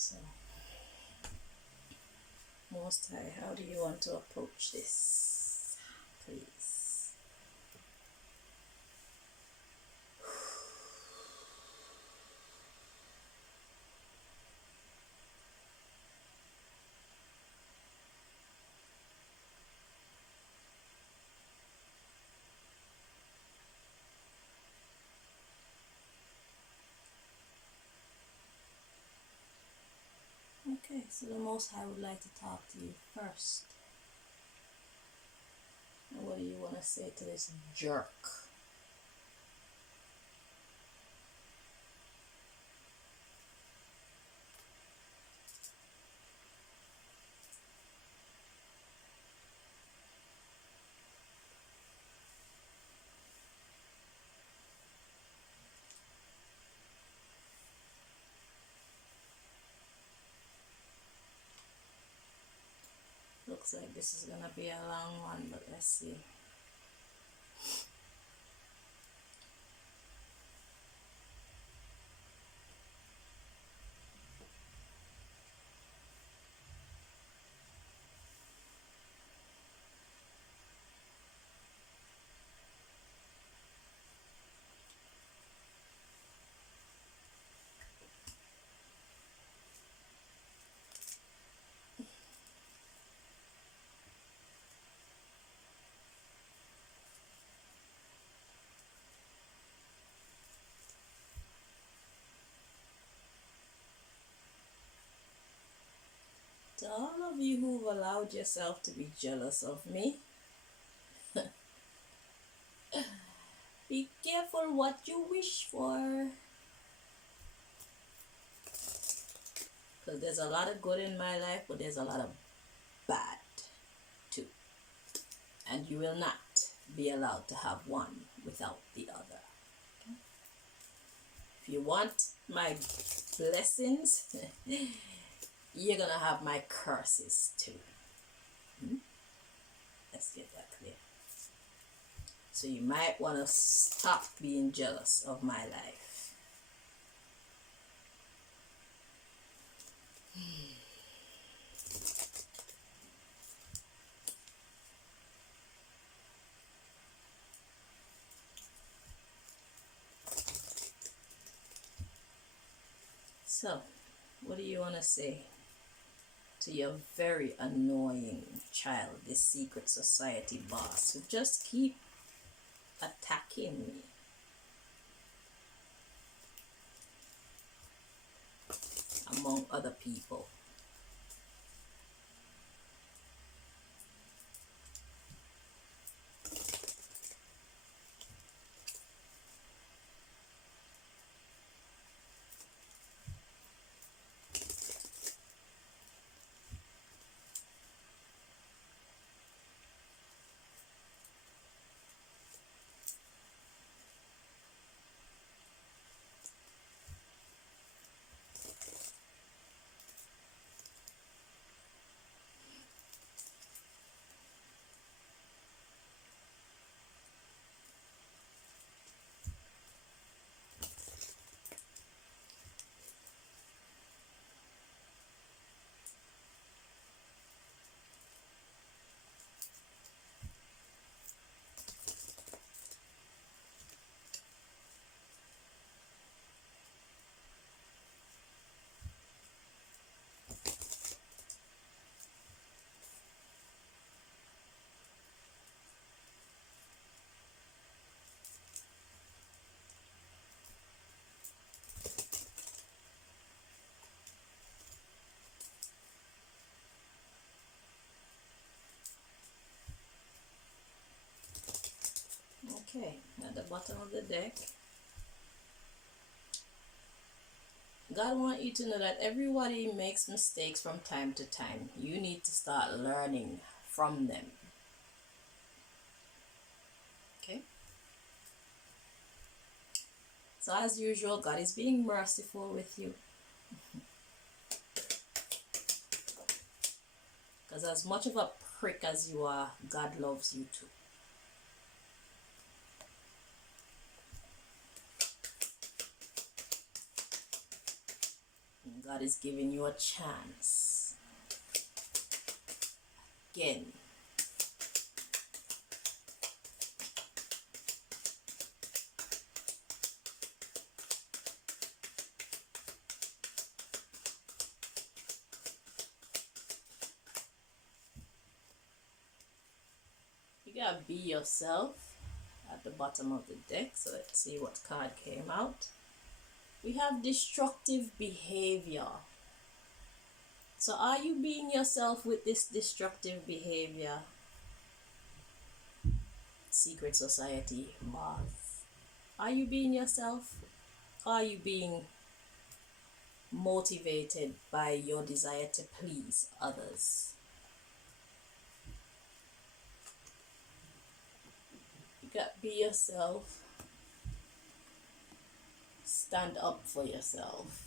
So, Most High, how do you want to approach this? Please. Okay, so the Most High would like to talk to you first. And what do you want to say to this jerk? Looks like this is gonna be a long one, but let's see. To all of you who've allowed yourself to be jealous of me, be careful what you wish for. Because there's a lot of good in my life, but there's a lot of bad too. And you will not be allowed to have one without the other. Okay? If you want my blessings, you're gonna have my curses too. Let's get that clear. So you might want to stop being jealous of my life. So, what do you want to say to your very annoying child, this secret society boss who just keep attacking me? Among other people. Okay, at the bottom of the deck, God wants you to know that everybody makes mistakes from time to time. You need to start learning from them. Okay? So as usual, God is being merciful with you. Because as much of a prick as you are, God loves you too. God is giving you a chance. Again. You gotta be yourself at the bottom of the deck. So let's see what card came out. We have destructive behavior. So are you being yourself with this destructive behavior? Secret Society, Mars. Are you being yourself? Are you being motivated by your desire to please others? You got to be yourself. Stand up for yourself.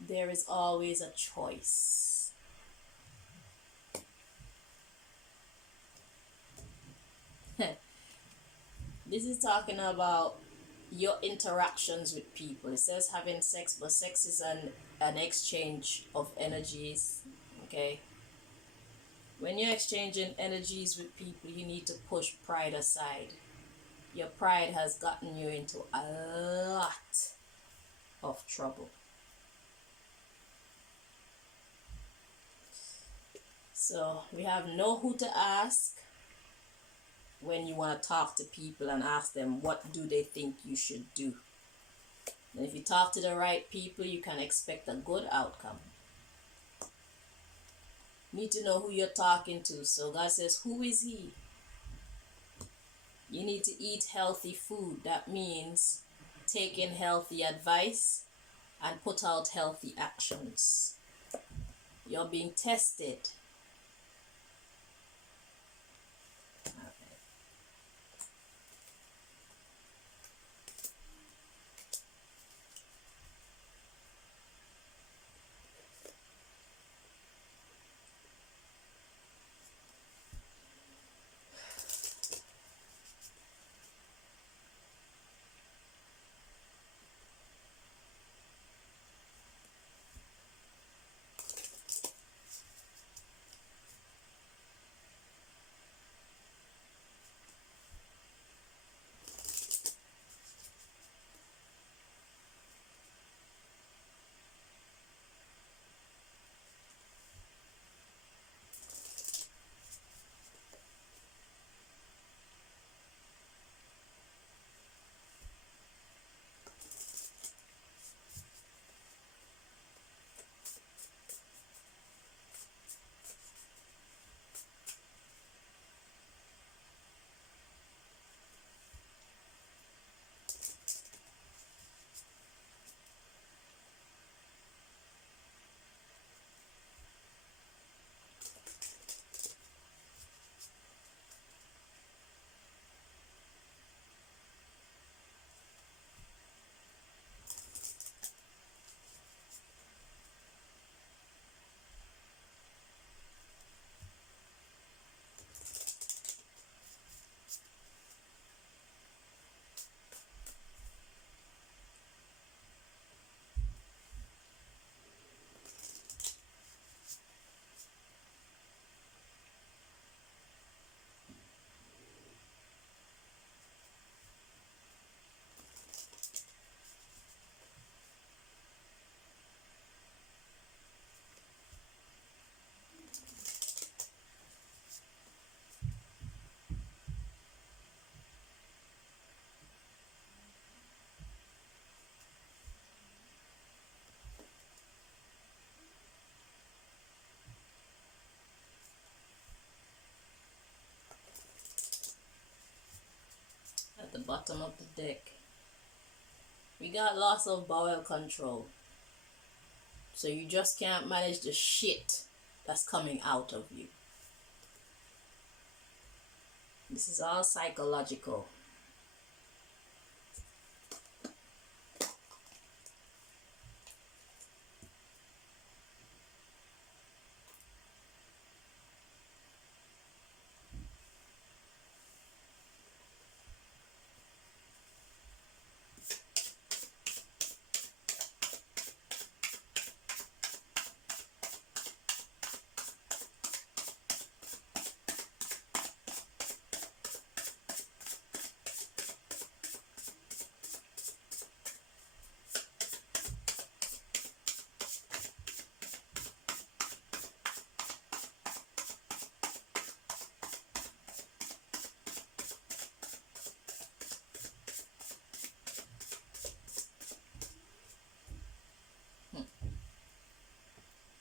There is always a choice. This is talking about your interactions with people. It says having sex, but sex is an exchange of energies. Okay? When you're exchanging energies with people, you need to push pride aside. Your pride has gotten you into a lot of trouble. So we have know who to ask when you want to talk to people and ask them what do they think you should do. And if you talk to the right people, you can expect a good outcome. You need to know who you're talking to. So God says, who is he? You need to eat healthy food. That means taking healthy advice and put out healthy actions. You're being tested. At the bottom of the deck, we got loss of bowel control. So you just can't manage the shit that's coming out of you. This is all psychological.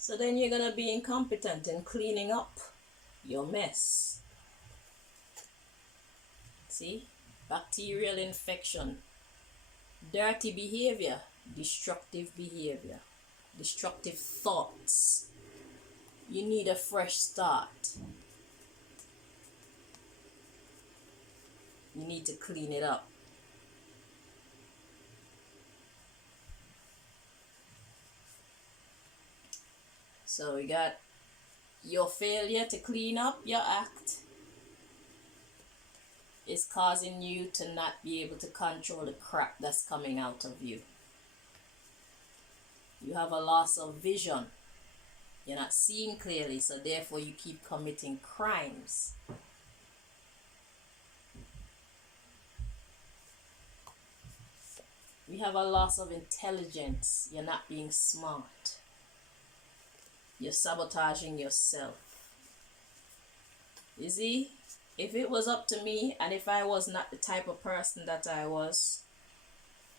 So then you're going to be incompetent in cleaning up your mess. See? Bacterial infection, dirty behavior, destructive thoughts. You need a fresh start. You need to clean it up. So we got your failure to clean up your act is causing you to not be able to control the crap that's coming out of you. You have a loss of vision. You're not seeing clearly, so therefore you keep committing crimes. You have a loss of intelligence. You're not being smart. You're sabotaging yourself. You see, if it was up to me, and if I was not the type of person that I was,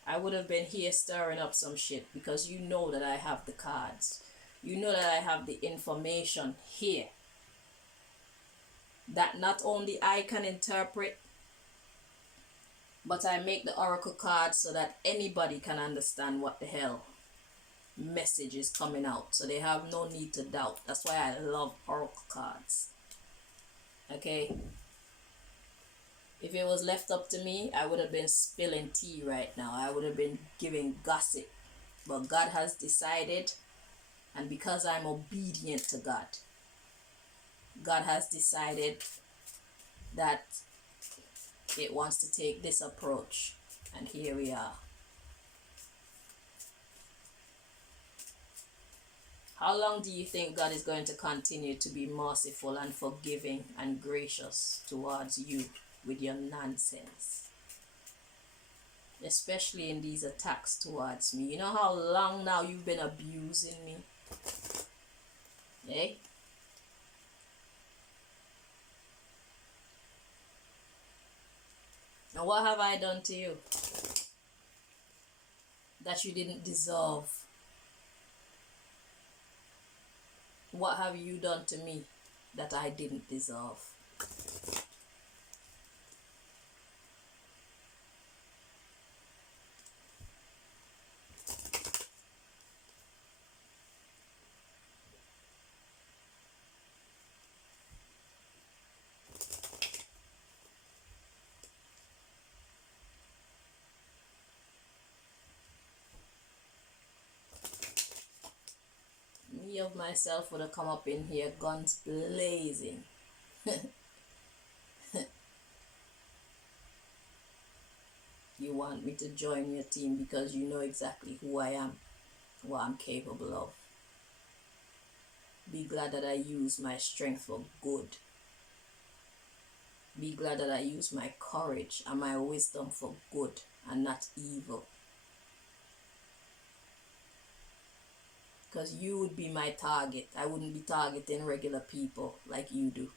I would have been here stirring up some shit, because you know that I have the cards. You know that I have the information here that not only I can interpret, but I make the oracle cards so that anybody can understand what the hell message is coming out. So they have no need to doubt. That's why I love oracle cards. Okay? If it was left up to me, I would have been spilling tea right now. I would have been giving gossip. But God has decided, and because I'm obedient to God, God has decided that it wants to take this approach. And here we are. How long do you think God is going to continue to be merciful and forgiving and gracious towards you with your nonsense? Especially in these attacks towards me. You know how long now you've been abusing me? Eh? And what have I done to you that you didn't deserve? What have you done to me that I didn't deserve? Me of myself would have come up in here guns blazing. You want me to join your team because you know exactly who I am, what I'm capable of. Be glad that I use my strength for good. Be glad that I use my courage and my wisdom for good and not evil. Because you would be my target. I wouldn't be targeting regular people like you do.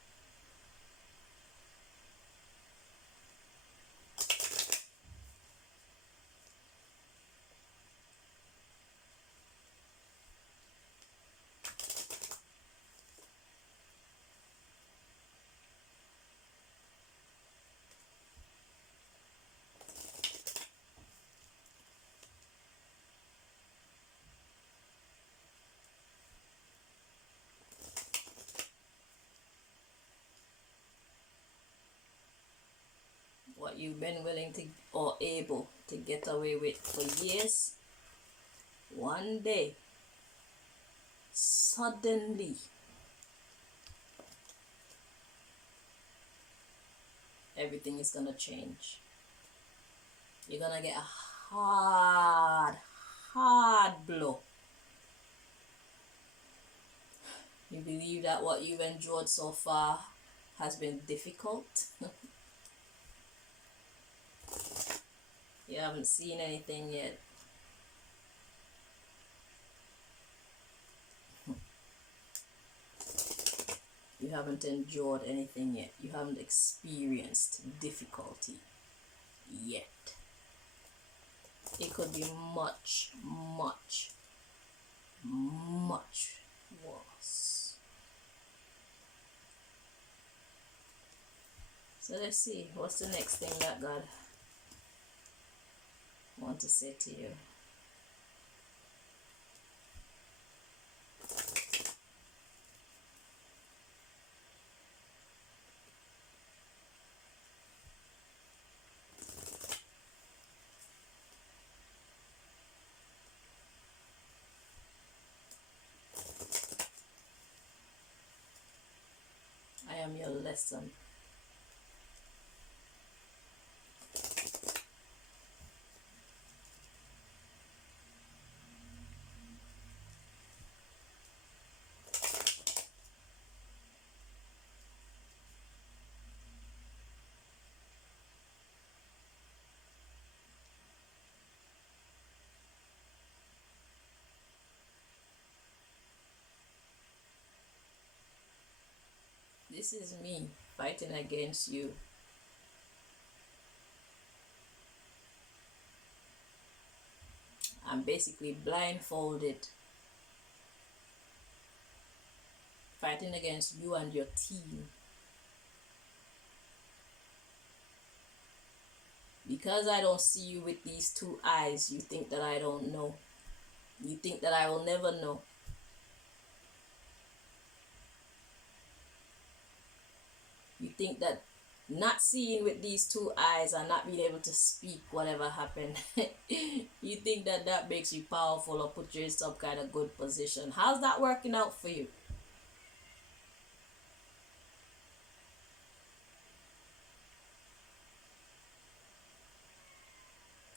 What you've been willing to or able to get away with for years, one day, suddenly, everything is gonna change. You're gonna get a hard blow. You believe that what you've endured so far has been difficult? You haven't seen anything yet. You haven't endured anything yet. You haven't experienced difficulty yet. It could be much, much, much was. So let's see, what's the next thing that God want to say to you? I am your lesson. This is me fighting against you. I'm basically blindfolded, fighting against you and your team. Because I don't see you with these two eyes, you think that I don't know. You think that I will never know. You think that not seeing with these two eyes and not being able to speak whatever happened, you think that that makes you powerful or put you in some kind of good position. How's that working out for you?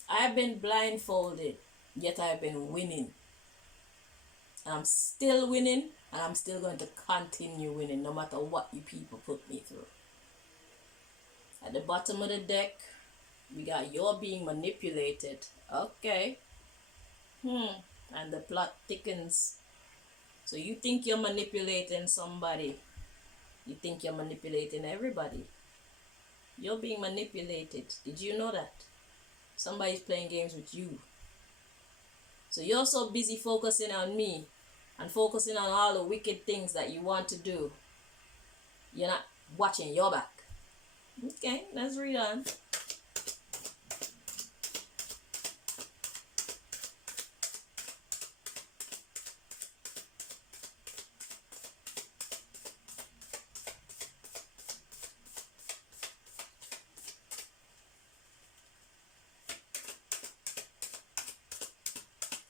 I've been blindfolded, yet I've been winning. And I'm still winning, and I'm still going to continue winning no matter what you people put me through. At the bottom of the deck, we got you're being manipulated. Okay. And the plot thickens. So you think you're manipulating somebody. You think you're manipulating everybody. You're being manipulated. Did you know that? Somebody's playing games with you. So you're so busy focusing on me and focusing on all the wicked things that you want to do. You're not watching your back. Okay, let's read on.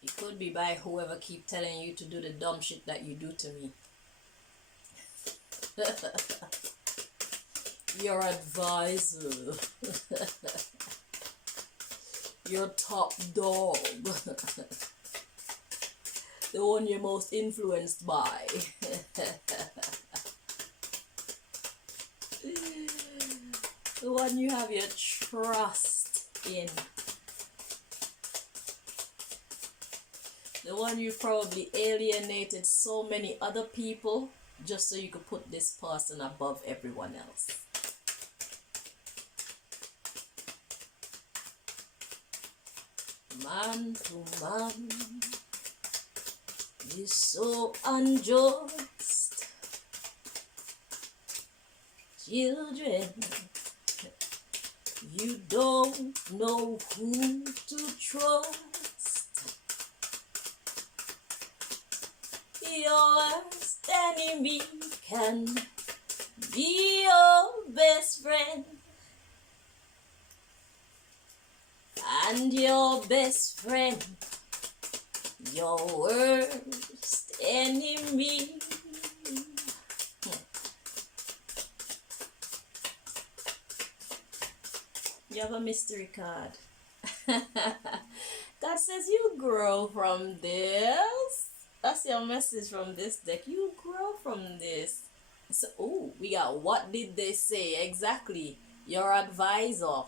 It could be by whoever keep telling you to do the dumb shit that you do to me. Your advisor. Your top dog. The one you're most influenced by. The one you have your trust in. The one you've probably alienated so many other people just so you could put this person above everyone else. Man to man is so unjust. Children, you don't know who to trust. Your worst enemy can be your best friend. And your best friend, your worst enemy. You have a mystery card. God says you grow from this. That's your message from this deck. You grow from this. So, oh, we got what did they say exactly? Your advisor.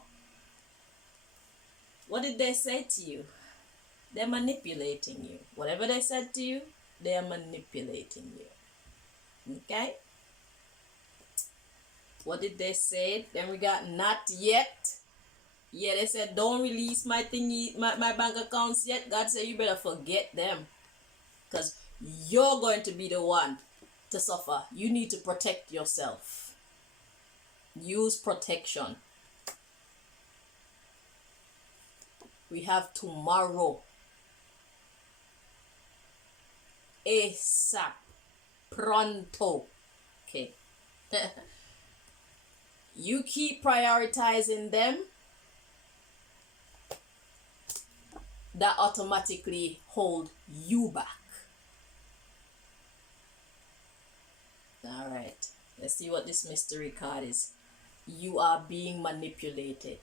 What did they say to you? They're manipulating you. Whatever they said to you, they are manipulating you. Okay? What did they say? Then we got not yet. Yeah, they said don't release my thingy, my bank accounts yet. God said you better forget them. Because you're going to be the one to suffer. You need to protect yourself. Use protection. We have tomorrow. ASAP. Pronto. Okay. You keep prioritizing them, that automatically hold you back. All right. Let's see what this mystery card is. You are being manipulated.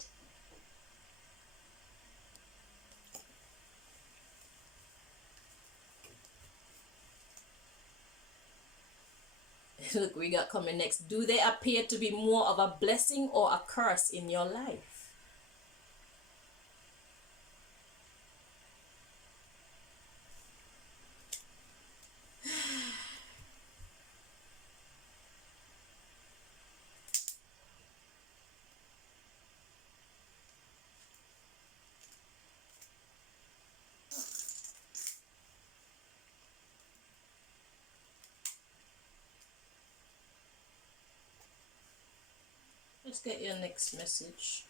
Look, we got coming next. Do they appear to be more of a blessing or a curse in your life? Let's get your next message.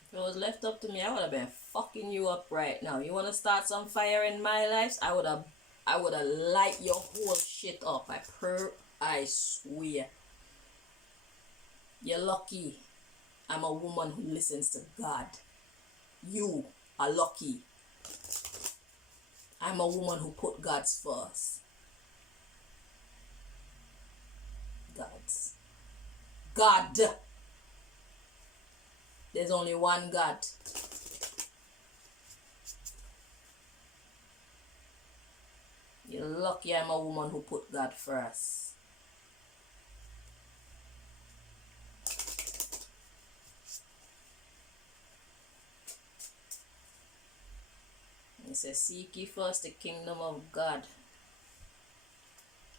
If it was left up to me, I would have been fucking you up right now. You want to start some fire in my life? I would have light your whole shit up. I swear. You're lucky I'm a woman who listens to God. You are lucky I'm a woman who put God's first. God. There's only one God. You're lucky I'm a woman who put God first. It says, seek ye first the kingdom of God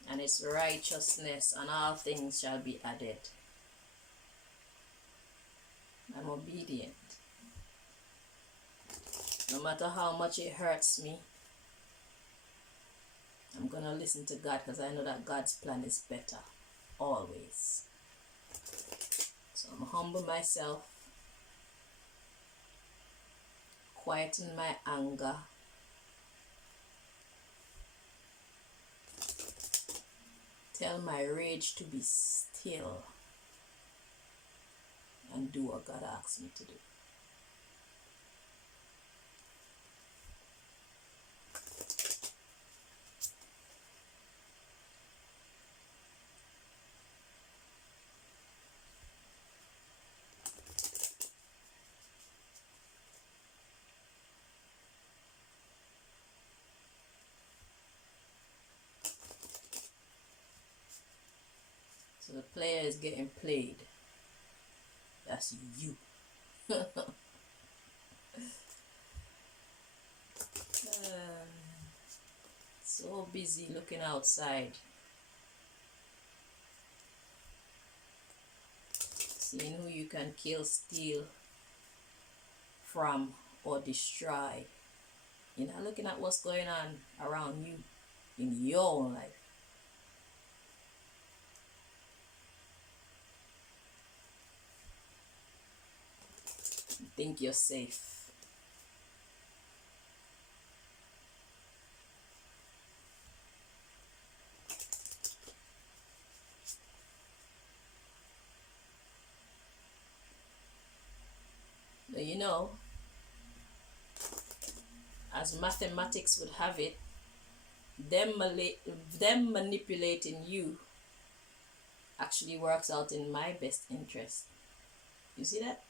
and its righteousness, and all things shall be added. I'm obedient. No matter how much it hurts me, I'm going to listen to God, because I know that God's plan is better. Always. So I'm humble myself. Quieten my anger. Tell my rage to be still. And do what God asks me to do. So the player is getting played. That's you. So busy looking outside, seeing who you can kill, steal from, or destroy. You're not looking at what's going on around you in your own life. You think you're safe. But you know, as mathematics would have it, them manipulating you actually works out in my best interest. You see that?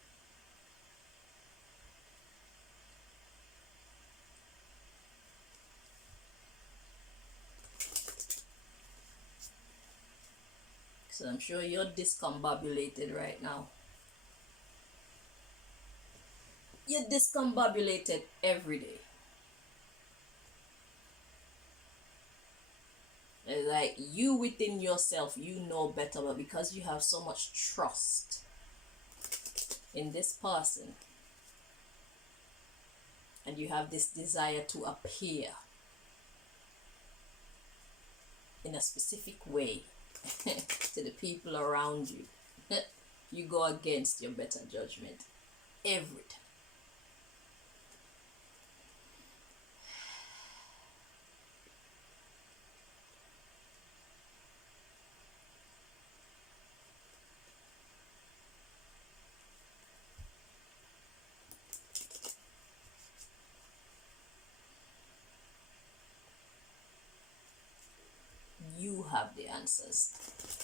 So I'm sure you're discombobulated right now. You're discombobulated every day. Like you within yourself, you know better, but because you have so much trust in this person and you have this desire to appear in a specific way to the people around you, you go against your better judgment every time. You have the answers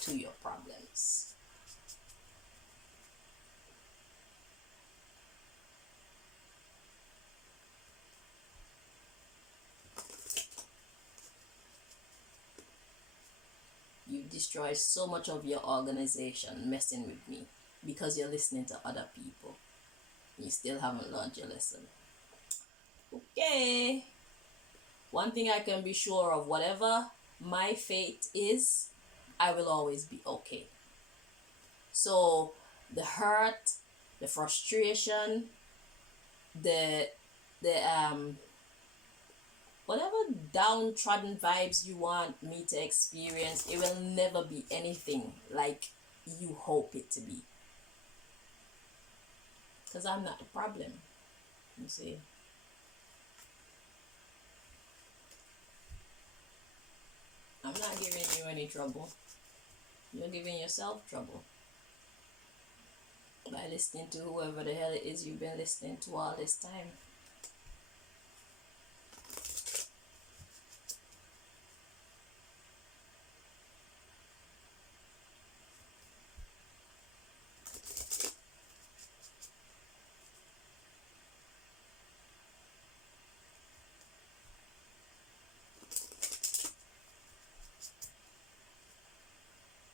to your problems. You destroy so much of your organization messing with me because you're listening to other people. You still haven't learned your lesson. Okay. One thing I can be sure of, whatever my fate is, I will always be okay. So the hurt, the frustration, the whatever downtrodden vibes you want me to experience, it will never be anything like you hope it to be. Because I'm not the problem. You see? I'm not giving you any trouble. You're giving yourself trouble by listening to whoever the hell it is you've been listening to all this time.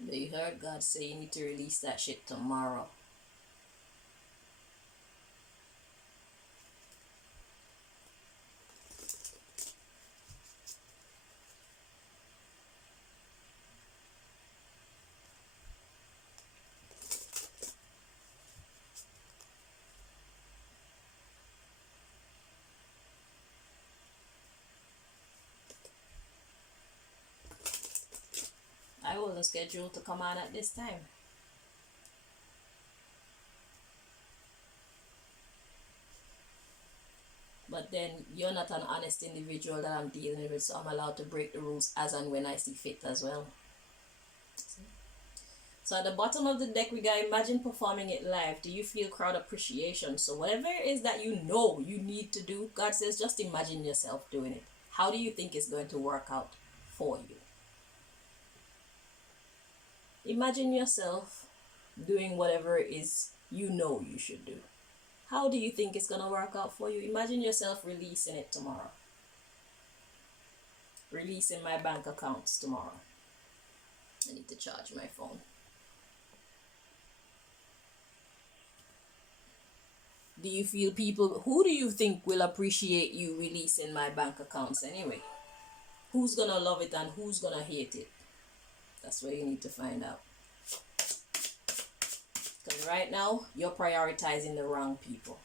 But you heard God say you need to release that shit tomorrow. I wasn't scheduled to come on at this time. But then you're not an honest individual that I'm dealing with, so I'm allowed to break the rules as and when I see fit as well. So at the bottom of the deck, we got imagine performing it live. Do you feel crowd appreciation? So whatever it is that you know you need to do, God says just imagine yourself doing it. How do you think it's going to work out for you? Imagine yourself doing whatever it is you know you should do. How do you think it's going to work out for you? Imagine yourself releasing it tomorrow. Releasing my bank accounts tomorrow. I need to charge my phone. Do you feel people, who do you think will appreciate you releasing my bank accounts anyway? Who's going to love it and who's going to hate it? That's what you need to find out. Because right now, you're prioritizing the wrong people.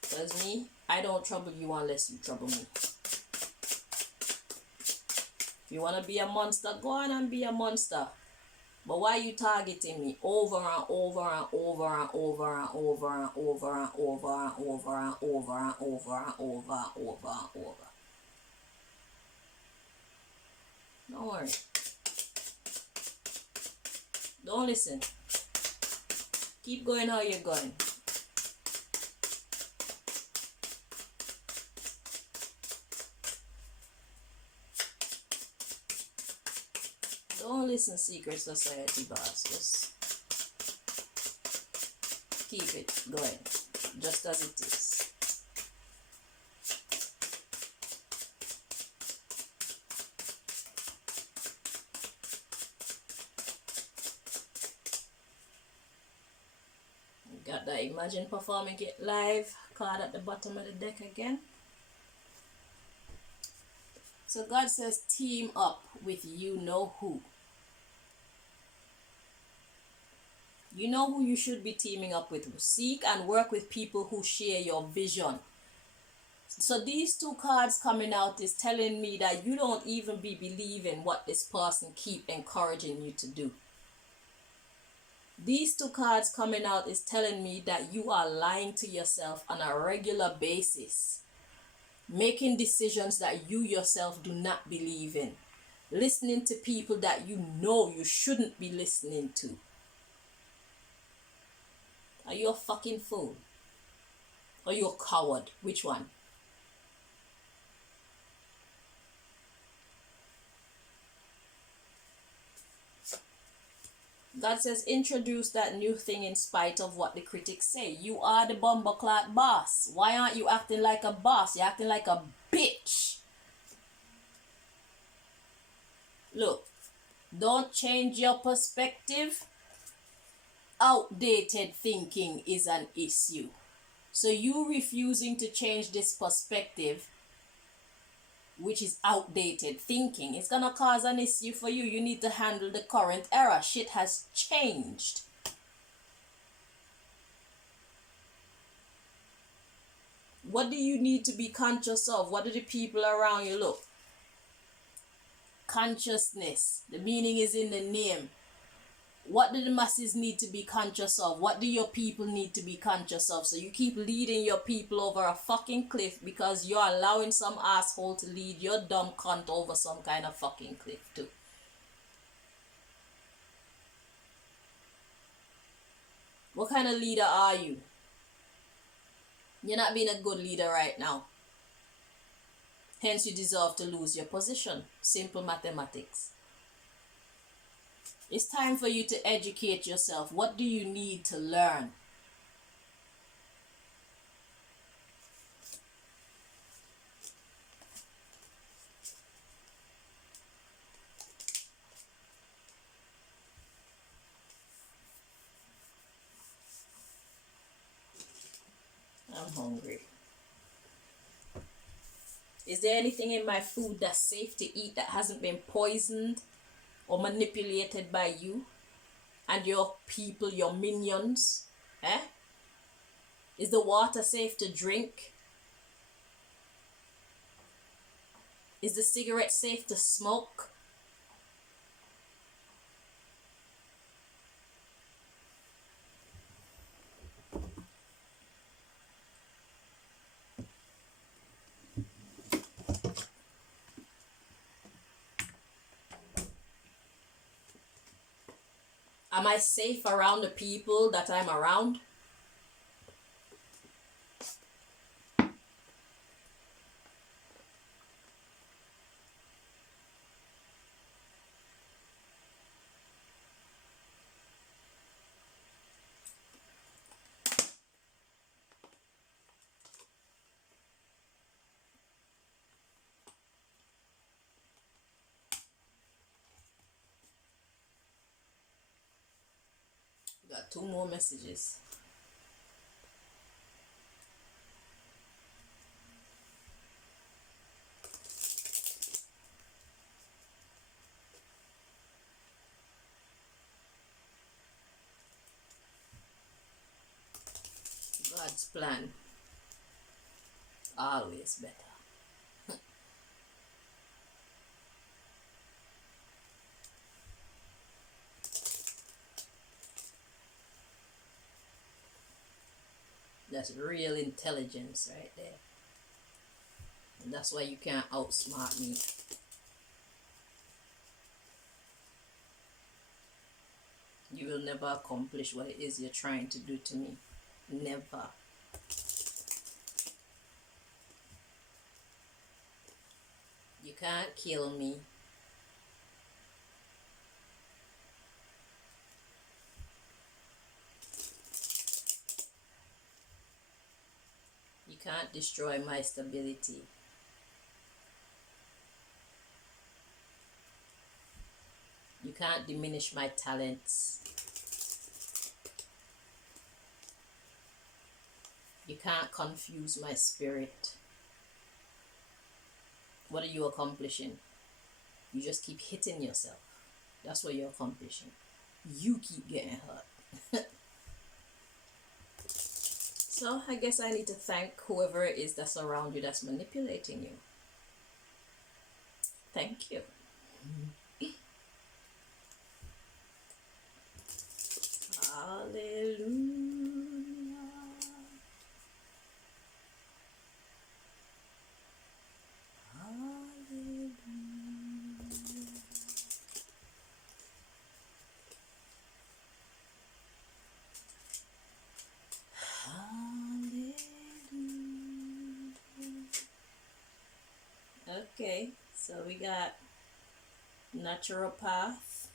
Because me, I don't trouble you unless you trouble me. If you want to be a monster, go on and be a monster. But why are you targeting me over and over and over and over and over and over and over and over and over and over and over and over and over? Don't worry. Don't listen. Keep going how you're going. Don't listen, secret society boss. Just keep it going, just as it is. Got that imagine performing it live card at the bottom of the deck again. So God says team up with you know who. You know who you should be teaming up with. Seek and work with people who share your vision. So these two cards coming out is telling me that you don't even be believing what this person keep encouraging you to do. These two cards coming out is telling me that you are lying to yourself on a regular basis, making decisions that you yourself do not believe in, listening to people that you know you shouldn't be listening to. Are you a fucking fool? Or you a coward? Which one? God says, introduce that new thing in spite of what the critics say. You are the bumbleclot boss. Why aren't you acting like a boss? You're acting like a bitch. Look, don't change your perspective. Outdated thinking is an issue. So you refusing to change this perspective, which is outdated thinking, it's gonna cause an issue for you. You need to handle the current era. Shit has changed. What do you need to be conscious of? What do the people around you look? Consciousness. The meaning is in the name. What do the masses need to be conscious of? What do your people need to be conscious of? So you keep leading your people over a fucking cliff because you're allowing some asshole to lead your dumb cunt over some kind of fucking cliff too. What kind of leader are you? You're not being a good leader right now. Hence you deserve to lose your position. Simple mathematics. It's time for you to educate yourself. What do you need to learn? I'm hungry. Is there anything in my food that's safe to eat that hasn't been poisoned or manipulated by you and your people, your minions? Is the water safe to drink? Is the cigarette safe to smoke? Am I safe around the people that I'm around? Got 2 more messages. God's plan. Always better. That's real intelligence right there. And that's why you can't outsmart me. You will never accomplish what it is you're trying to do to me. Never. You can't kill me. You can't destroy my stability. You can't diminish my talents. You can't confuse my spirit. What are you accomplishing? You just keep hitting yourself. That's what you're accomplishing. You keep getting hurt. So I guess I need to thank whoever it is that's around you that's manipulating you. Thank you. Hallelujah. Hallelujah. Hallelujah. Okay, so we got naturopath,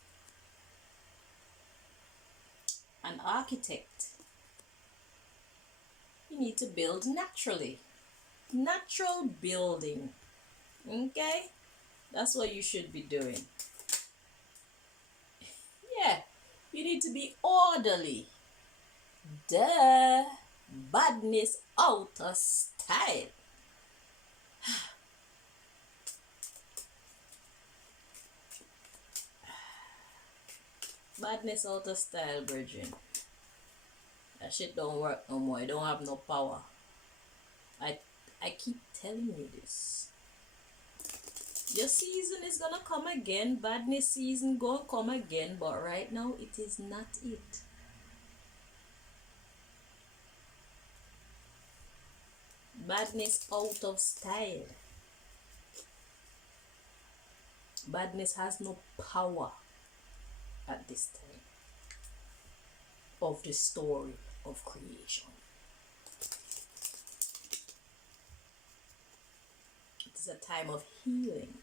an architect. You need to build naturally. Natural building. Okay? That's what you should be doing. Yeah, you need to be orderly. Duh. Badness out of style. Badness out of style, brethren. That shit don't work no more. It don't have no power. I keep telling you this. Your season is gonna come again. Badness season gonna come again. But right now, it is not it. Badness out of style. Badness has no power at this time of the story of creation. It is a time of healing.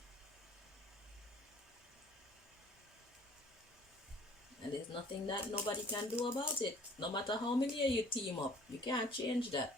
And there's nothing that nobody can do about it. No matter how many of you team up, you can't change that.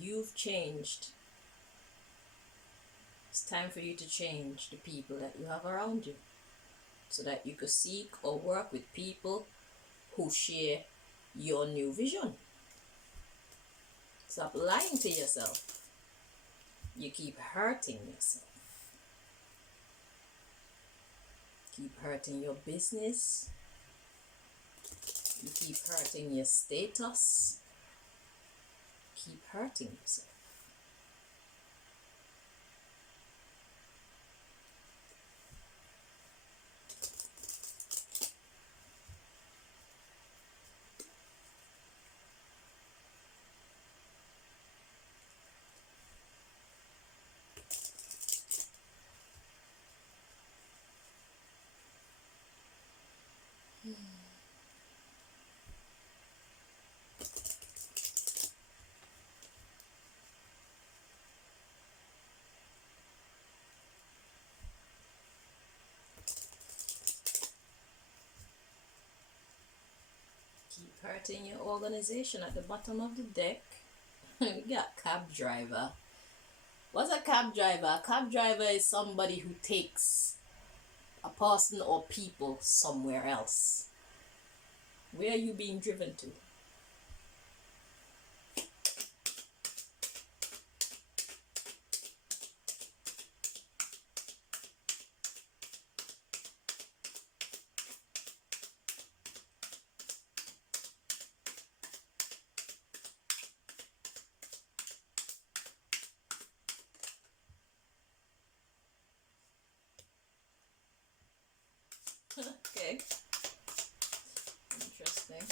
You've changed. It's time for you to change the people that you have around you so that you could seek or work with people who share your new vision. Stop lying to yourself. You keep hurting yourself. Keep hurting your business. You keep hurting your status. Keep hurting yourself. Keep hurting your organization. At the bottom of the deck, we got cab driver. What's a cab driver? A cab driver is somebody who takes a person or people somewhere else. Where are you being driven to? Okay. Interesting.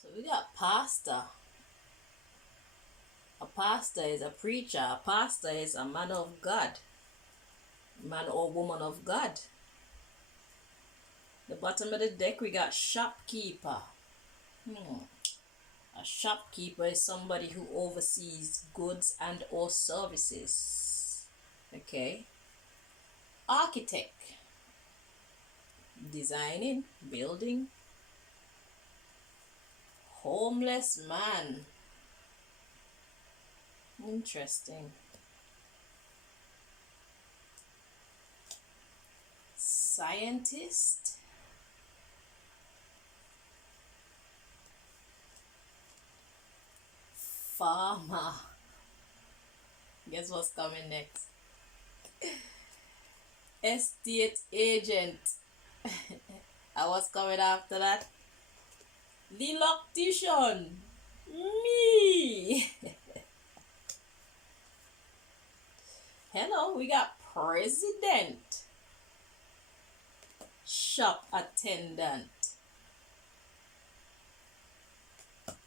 So we got pastor. A pastor is a preacher. A pastor is a man of God. Man or woman of God. The bottom of the deck, we got shopkeeper. A shopkeeper is somebody who oversees goods and or services. Okay. Architect. Designing, building. Homeless man. Interesting. Scientist. Farmer. Guess what's coming next? Estate agent. And what's coming after that? The loctician. Me. Hello, we got president. Shop attendant.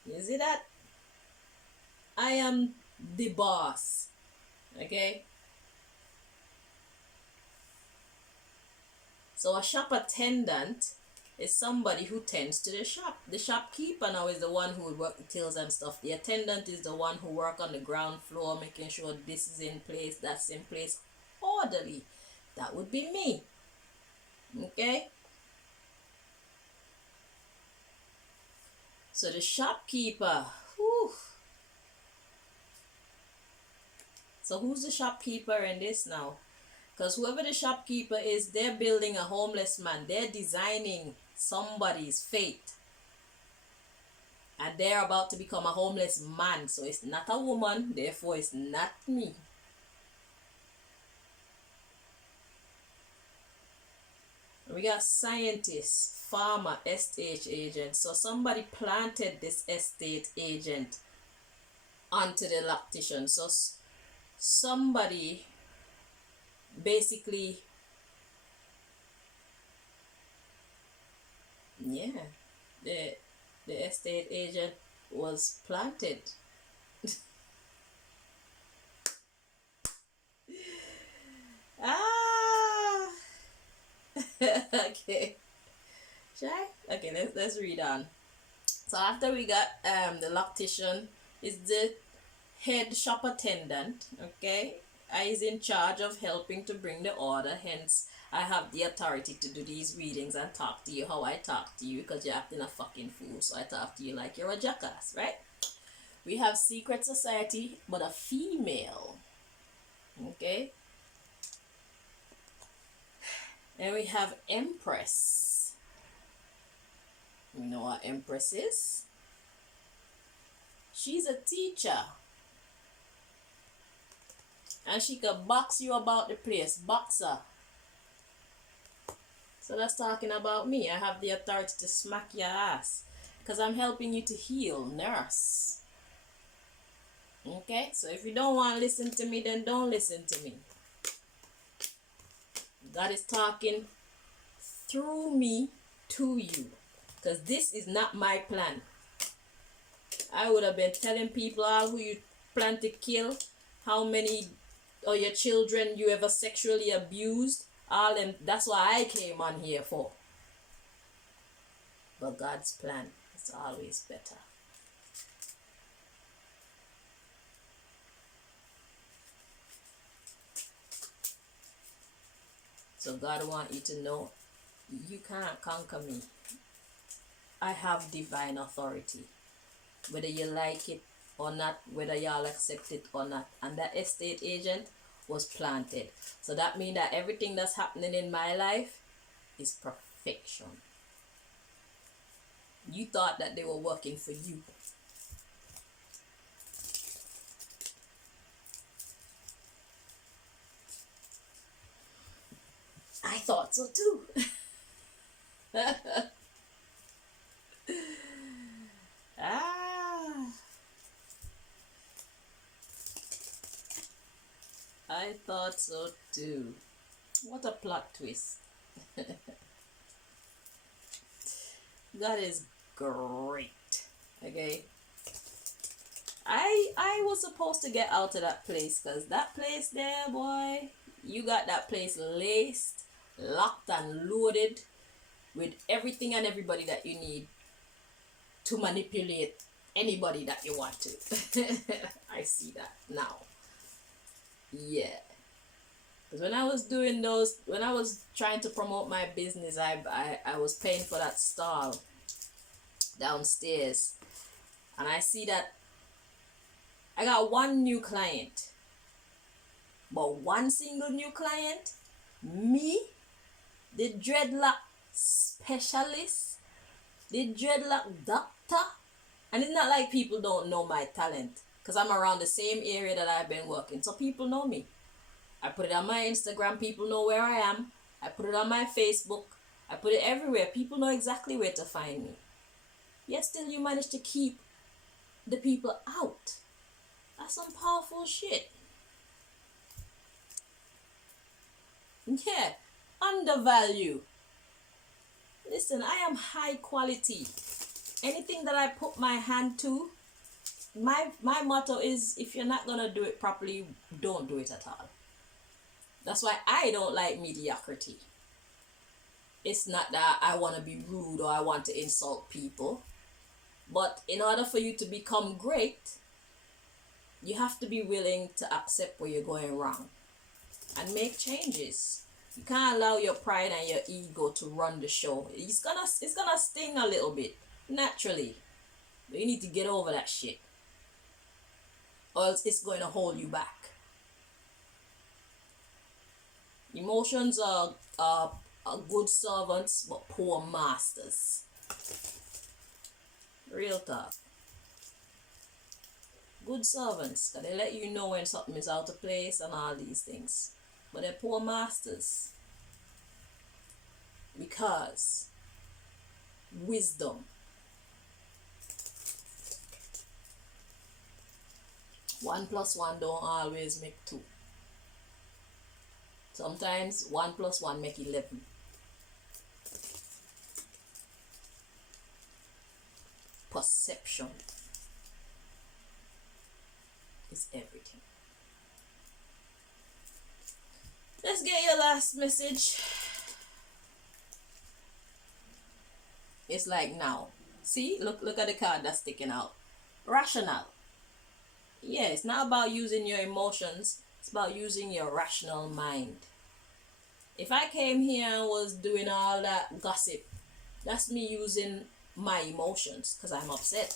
You see that? I am the boss. Okay? So a shop attendant is somebody who tends to the shop. The shopkeeper now is the one who would work the tills and stuff. The attendant is the one who work on the ground floor, making sure this is in place, that's in place, orderly. That would be me. Okay? So the shopkeeper. Whew. So who's the shopkeeper in this now? Because whoever the shopkeeper is, they're building a homeless man. They're designing somebody's fate. And they're about to become a homeless man. So it's not a woman, therefore it's not me. We got scientist, farmer, estate agent. So somebody planted this estate agent onto the loctician. So somebody basically, yeah, the estate agent was planted. Ah. Okay. Shy? Okay, let's read on. So after we got the loctician is the head shop attendant. Okay, I is in charge of helping to bring the order, hence I have the authority to do these readings and talk to you how I talk to you, because you're acting a fucking fool, so I talk to you like you're a jackass, right? We have secret society, but a female. Okay. And we have empress. You know what empress is? She's a teacher. And she can box you about the place. Boxer. So that's talking about me. I have the authority to smack your ass. Because I'm helping you to heal. Nurse. Okay? So if you don't want to listen to me, then don't listen to me. God is talking through me to you. Because this is not my plan. I would have been telling people all who you plan to kill, how many of your children you ever sexually abused, all them. That's what I came on here for. But God's plan is always better. So God wants you to know, you can't conquer me. I have divine authority. Whether you like it or not, whether y'all accept it or not. And that estate agent was planted. So that means that everything that's happening in my life is perfection. You thought that they were working for you. I thought so too. I thought so too. What a plot twist. That is great. Okay. I was supposed to get out of that place, because that place there, boy, you got that place laced, locked and loaded. with everything and everybody that you need to manipulate anybody that you want to. I see that now. Yeah. Because when I was trying to promote my business, I was paying for that stall downstairs. And I see that I got one new client. But one single new client, me, the dreadlock specialist, the dreadlock doctor. And it's not like people don't know my talent, because I'm around the same area that I've been working. So people know me. I put it on my Instagram. People know where I am. I put it on my Facebook. I put it everywhere. People know exactly where to find me. Yet still you manage to keep the people out. That's some powerful shit. Yeah, undervalue. Listen, I am high quality. Anything that I put my hand to, my motto is, if you're not gonna do it properly, don't do it at all. That's why I don't like mediocrity. It's not that I want to be rude or I want to insult people, but in order for you to become great, you have to be willing to accept where you're going wrong and make changes. You can't allow your pride and your ego to run the show. It's gonna sting a little bit, naturally. But you need to get over that shit, or else it's going to hold you back. Emotions are good servants but poor masters. Real talk. Good servants, because they let you know when something is out of place and all these things. But they're poor masters. Because wisdom. One plus one don't always make two. Sometimes 1 plus 1 make 11. Perception is everything. Let's get your last message. It's like now. See, look at the card that's sticking out. Rational. Yeah, it's not about using your emotions. It's about using your rational mind. If I came here and was doing all that gossip, that's me using my emotions because I'm upset.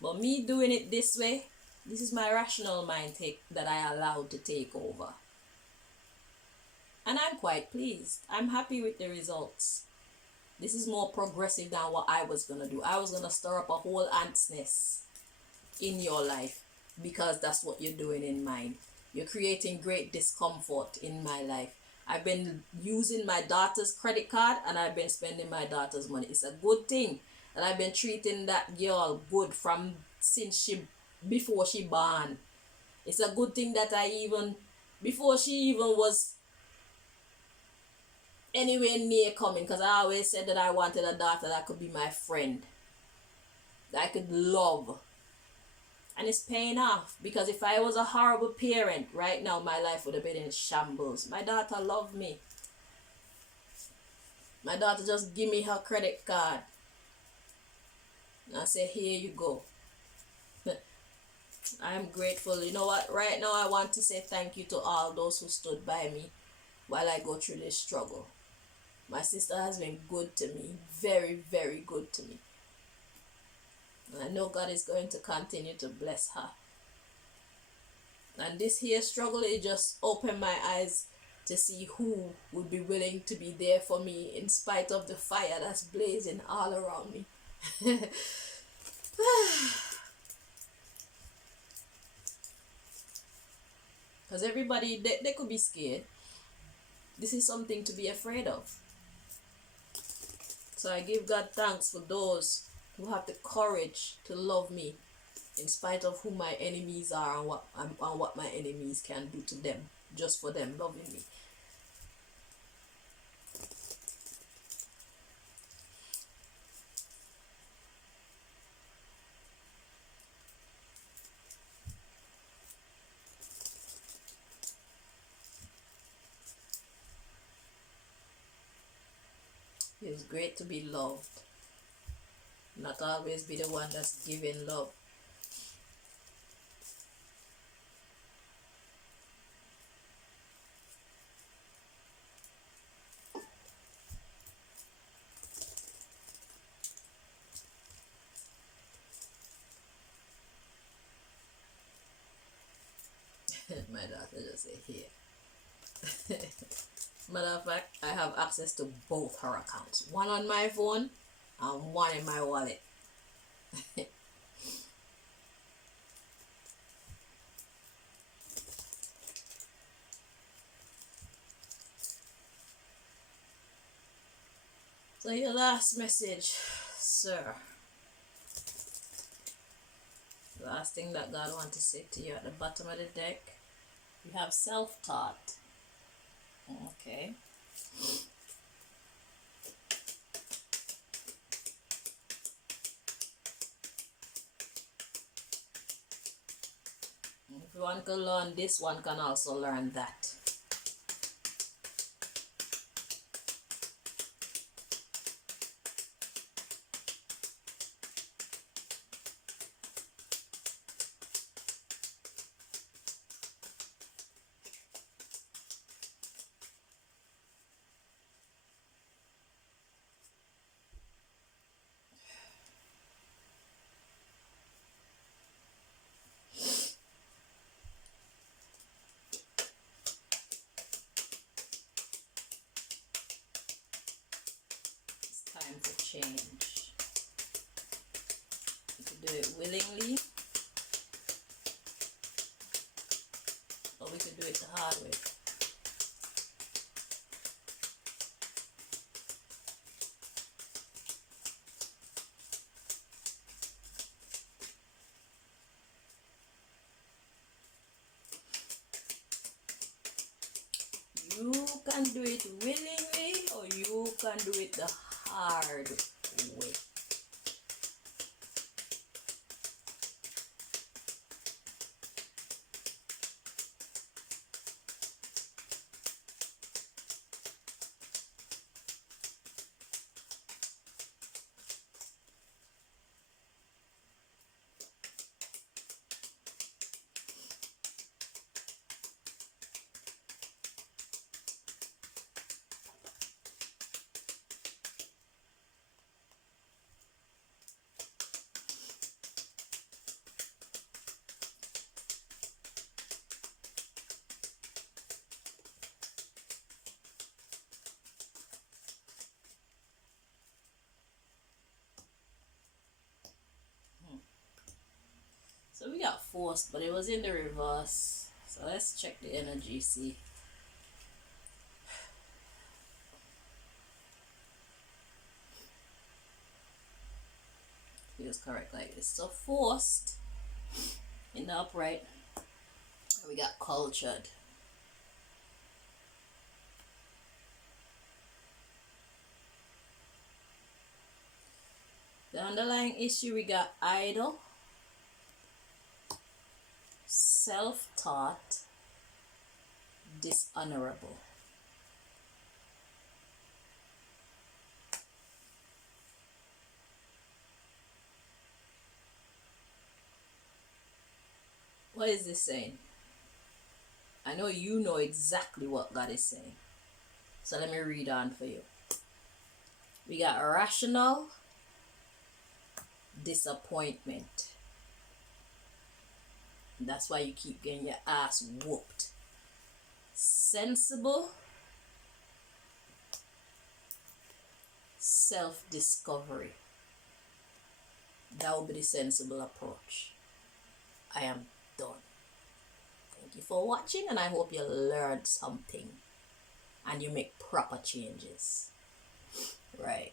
But me doing it this way, this is my rational mind that I allowed to take over. And I'm quite pleased. I'm happy with the results. This is more progressive than what I was going to do. I was going to stir up a whole ant's nest in your life because that's what you're doing in mine. You're creating great discomfort in my life. I've been using my daughter's credit card and I've been spending my daughter's money. It's a good thing. And I've been treating that girl good before she born. It's a good thing that before she even was anywhere near coming, because I always said that I wanted a daughter that could be my friend, that I could love. And it's paying off, because if I was a horrible parent, right now my life would have been in shambles. My daughter loved me. My daughter just give me her credit card. And I say, here you go. I'm grateful. You know what? Right now I want to say thank you to all those who stood by me while I go through this struggle. My sister has been good to me. Very, very good to me. And I know God is going to continue to bless her. And this here struggle, it just opened my eyes to see who would be willing to be there for me in spite of the fire that's blazing all around me. Because everybody, they could be scared. This is something to be afraid of. So I give God thanks for those who have the courage to love me in spite of who my enemies are and what my enemies can do to them, just for them loving me. It's great to be loved. Not always be the one that's giving love. My daughter just say here. Matter of fact, I have access to both her accounts. One on my phone and one in my wallet. So your last message, sir. Last thing that God wants to say to you at the bottom of the deck. You have self-taught. Okay. If one can learn this, one can also learn that. Time for change. You can do it willingly, or we could do it the hard way. You can do it willingly, or you can do it the hard way. So we got forced, but it was in the reverse. So let's check the energy, see. Feels correct like this. So forced in the upright. We got cultured. The underlying issue, we got idle, self-taught, dishonorable. What is this saying? I know you know exactly what God is saying. So let me read on for you. We got rational, disappointment. That's why you keep getting your ass whooped. Sensible, self-discovery. That would be the sensible approach. I am done. Thank you for watching, and I hope you learned something and you make proper changes. Right.